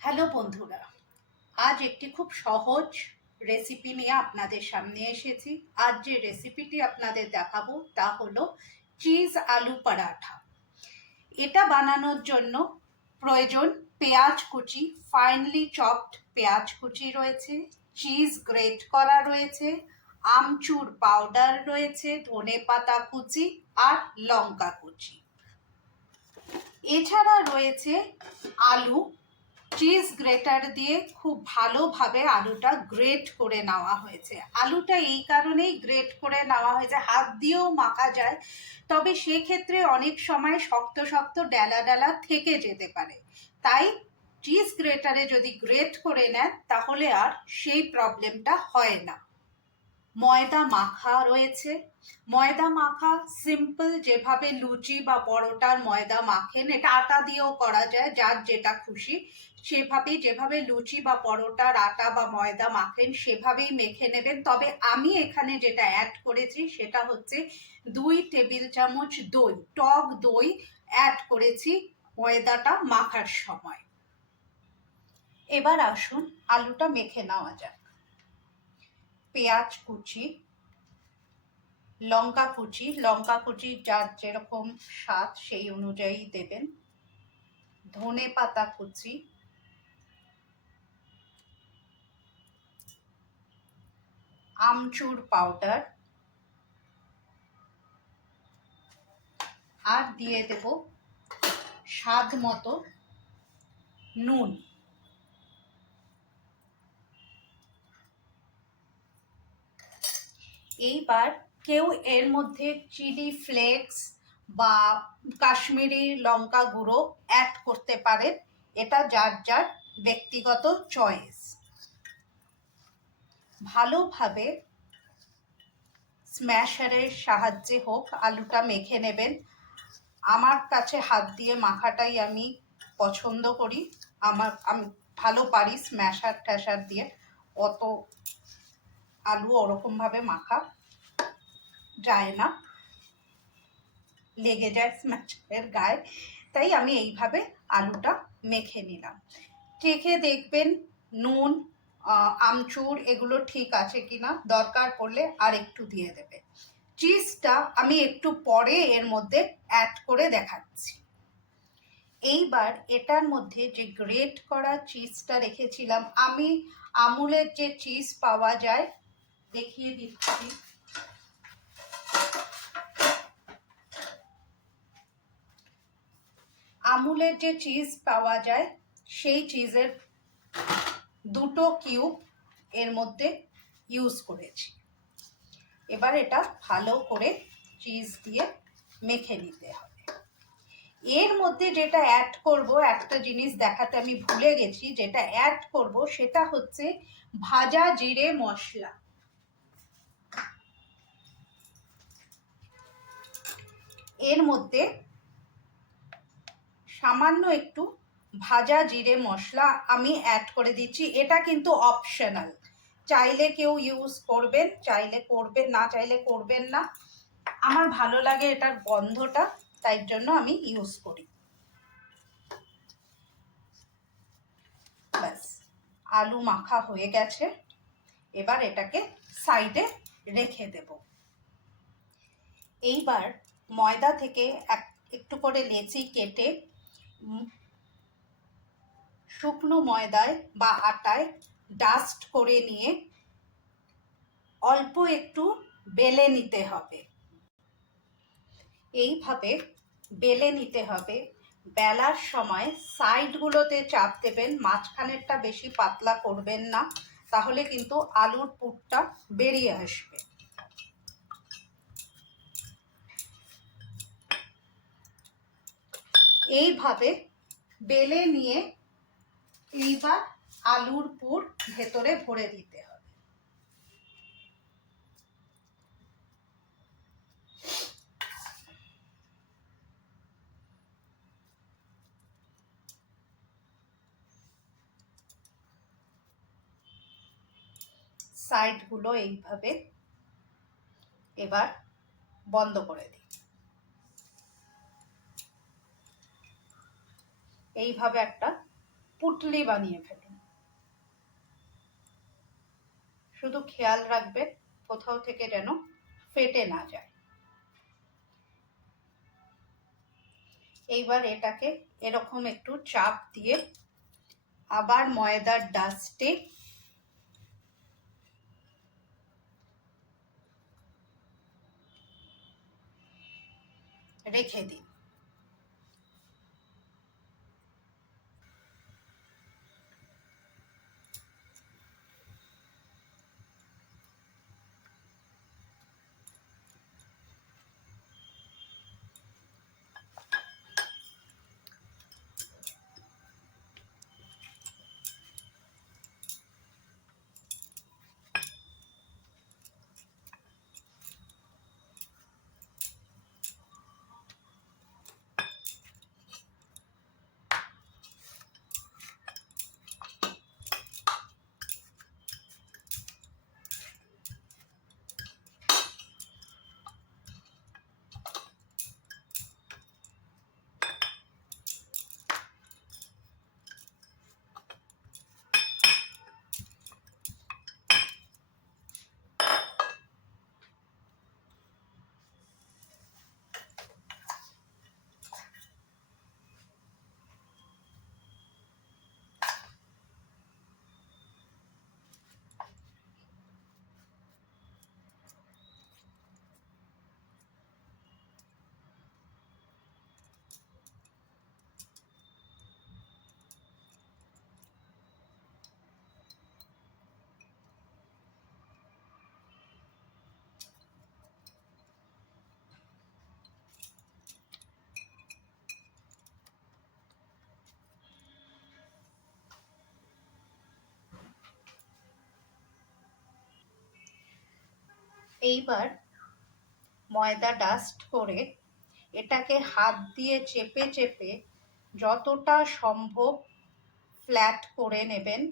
Hello বন্ধুরা, আজ একটি খুব সহজ রেসিপি নিয়ে আপনাদের সামনে এসেছি। আজ যে রেসিপিটি আপনাদের দেখাবো তা হলো চিজ আলু পরাঠা। এটা বানানোর জন্য প্রয়োজন পেঁয়াজ কুচি, ফাইনলি চপড পেঁয়াজ কুচি রয়েছে, চিজ গ্রেট করা রয়েছে, আমচুর পাউডার রয়েছে, ধনেপাতা কুচি আর লঙ্কা কুচি। এছাড়া রয়েছে আলু। চিজ গ্রেটার দিয়ে খুব ভালোভাবে আলুটা গ্রেট করে নেওয়া হয়েছে। আলুটা এই কারণেই গ্রেট করে নেওয়া হয়েছে, হাত দিয়েও মাখা যায়, তবে সেক্ষেত্রে অনেক সময় শক্ত শক্ত ডেলা ডেলা থেকে যেতে পারে। তাই চিজ গ্রেটারে যদি গ্রেট করে নেন তাহলে আর সেই প্রবলেমটা হয় না। ময়দা মাখা রয়েছে। ময়দা মাখা সিম্পল, যেভাবে লুচি বা পরোটার ময়দা মাখেন, এটা আটা দিয়েও করা যায়, যার যেটা খুশি সেভাবেই, যেভাবে লুচি বা পরোটার আটা বা ময়দা মাখেন সেভাবেই মেখে নেবেন। তবে আমি এখানে যেটা অ্যাড করেছি সেটা হচ্ছে 2 টেবিল চামচ দই, টক দই অ্যাড করেছি ময়দাটা মাখার সময়। এবার আসুন আলুটা মেখে নেওয়া যাক। পেঁয়াজ কুচি, লঙ্কা কুচি যার যেরকম স্বাদ সেই অনুযায়ী দেবেন, ধনে পাতা কুচি, আমচুর পাউডার, আর দিয়ে দেব স্বাদ মতো নুন। এইবার কেউ এর মধ্যে চিলি ফ্লেক্স বা কাশ্মীরি লঙ্কা গুঁড়ো অ্যাড করতে পারেন, এটা যার যার ব্যক্তিগত চয়েস। ভালোভাবে স্ম্যাশারের সাহায্যে হোক আলুটা মেখে নেবেন। আমার কাছে হাত দিয়ে মাখাটাই আমি পছন্দ করি, আমি ভালো পারি স্ম্যাশার ট্যাশার দিয়ে, অত আলু ওরকমভাবে মাখা যায় না, লেগে যায় স্ম্যাশারের গায়ে, তাই আমি এইভাবে আলুটা মেখে নিলাম। চেখে দেখবেন নুন, আমচুর এগুলো ঠিক আছে কিনা, দরকার পড়লে আর একটু দিয়ে দেবে। চিজটা আমি একটু পরে এর মধ্যে অ্যাড করে দেখাচ্ছি। এইবার এটার মধ্যে যে গ্রেট করা চিজটা রেখেছিলাম, আমি আমুলের যে চিজ পাওয়া যায় দেখিয়ে দিচ্ছি। আমুলের যে চিজ পাওয়া যায় সেই চিজের 2 কিউব এর মধ্যে ইউজ করেছি। এবার এটা ভালো করে চিজ দিয়ে মেখে নিতে হবে। এর মধ্যে যেটা অ্যাড করব, একটা জিনিস দেখাতে আমি ভুলে গেছি, যেটা অ্যাড করব সেটা হচ্ছে ভাজা জিরে মশলা। এর মধ্যে সামান্য একটু ভাজা জিরে মশলা আমি অ্যাড করে দিচ্ছি। এটা কিন্তু অপশনাল, চাইলে কেউ ইউজ করবেন, চাইলে করবেন, না চাইলে করবেন না। আমার ভালো লাগে এটার গন্ধটা, তাই জন্য আমি ইউজ করি। ব্যাস, আলু মাখা হয়ে গেছে, এবার এটাকে সাইডে রেখে দেব। এইবার ময়দা থেকে একটু করে লেচি কেটে শুকনো ময়দায় বা আটায় ডাস্ট করে নিয়ে অল্প একটু বেলে নিতে হবে। এইভাবে বেলে নিতে হবে। বেলার সময় সাইডগুলোতে চাপ দেবেন, মাঝখানেরটা বেশি পাতলা করবেন না, তাহলে কিন্তু আলুর পুরটা বেরিয়ে আসবে। এইভাবে বেলে নিয়ে এইবার আলুর পুর ভেতরে ভরে দিতে হবে। সাইডগুলো এইভাবে এবার বন্ধ করে দিই। এইভাবে একটা পুট স্মুথলি বানিয়ে ফেলুন। শুধু খেয়াল রাখবেন কোথাও থেকে যেন ফেটে না যায়। এইবার এটাকে এরকম একটু চাপ দিয়ে আবার ময়দার ডাস্টে রেখে দিন। এইবার ময়দা ডাস্ট করে এটাকে হাত দিয়ে চেপে চেপে যতটা সম্ভব ফ্ল্যাট করে নেবেন,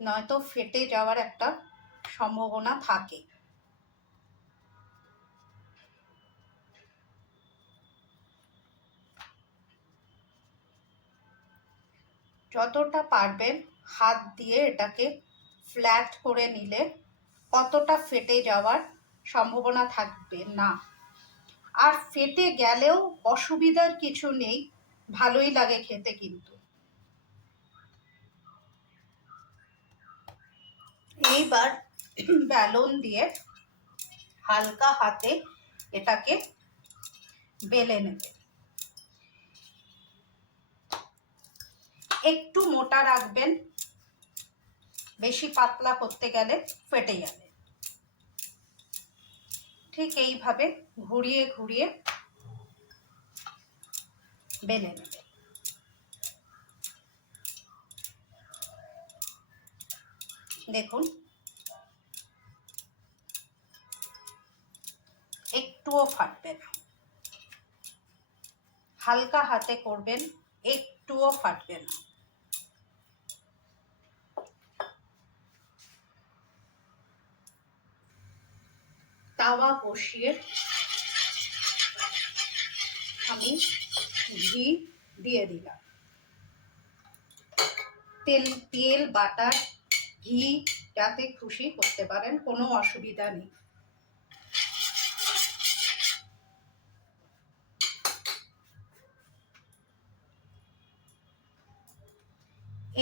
নয়তো ফেটে যাওয়ার একটা সম্ভাবনা থাকে। যতটা পারবেন হাত দিয়ে এটাকে ফ্ল্যাট করে নিলে কতটা ফেটে যাওয়ার সম্ভাবনা থাকবে না। আর ফেটে গেলেও অসুবিধার কিছু নেই, ভালোই লাগে খেতে। কিন্তু এইবার বেলন দিয়ে হালকা হাতে এটাকে বেলে নেবে। একটু মোটা রাখবেন, বেশি পাতলা করতে গেলে ফেটে যাবে। ঠিক এইভাবে ঘুরিয়ে ঘুরিয়ে বেলে নেবে। দেখুন একটুও ফাটবে না, হালকা হাতে করবেন, একটুও ফাটবে না। তাওয়া বসিয়ে আমি ঘি দিয়ে দিলাম। তেল বাটার ঘি যাতে খুশি করতে পারেন, কোনো অসুবিধা নেই।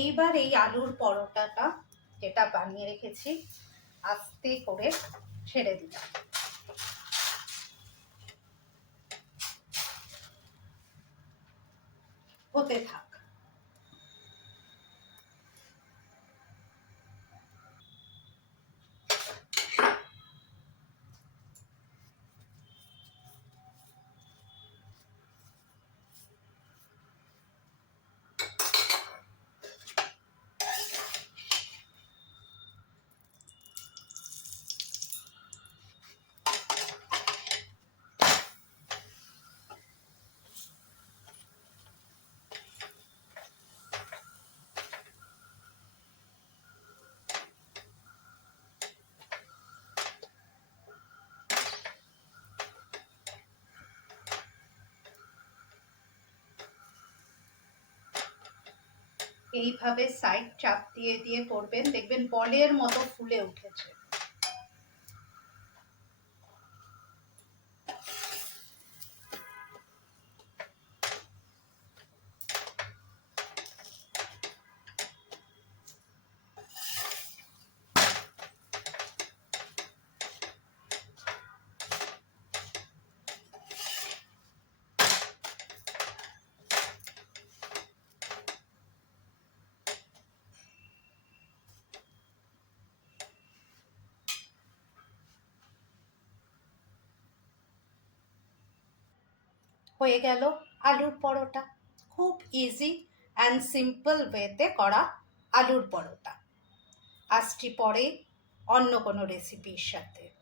এইবার এই আলুর পরোটাটা যেটা বানিয়ে রেখেছি আস্তে করে ছেড়ে দিলাম। হতে থাক। এইভাবে সাইড চাপ দিয়ে দিয়ে করবেন, দেখবেন বলের মতো ফুলে উঠেছে। হয়ে গেল আলুর পরোটা। খুব ইজি অ্যান্ড সিম্পল ওয়েতে করা আলুর পরোটা। আসছি পরে অন্য কোনো রেসিপির সাথে।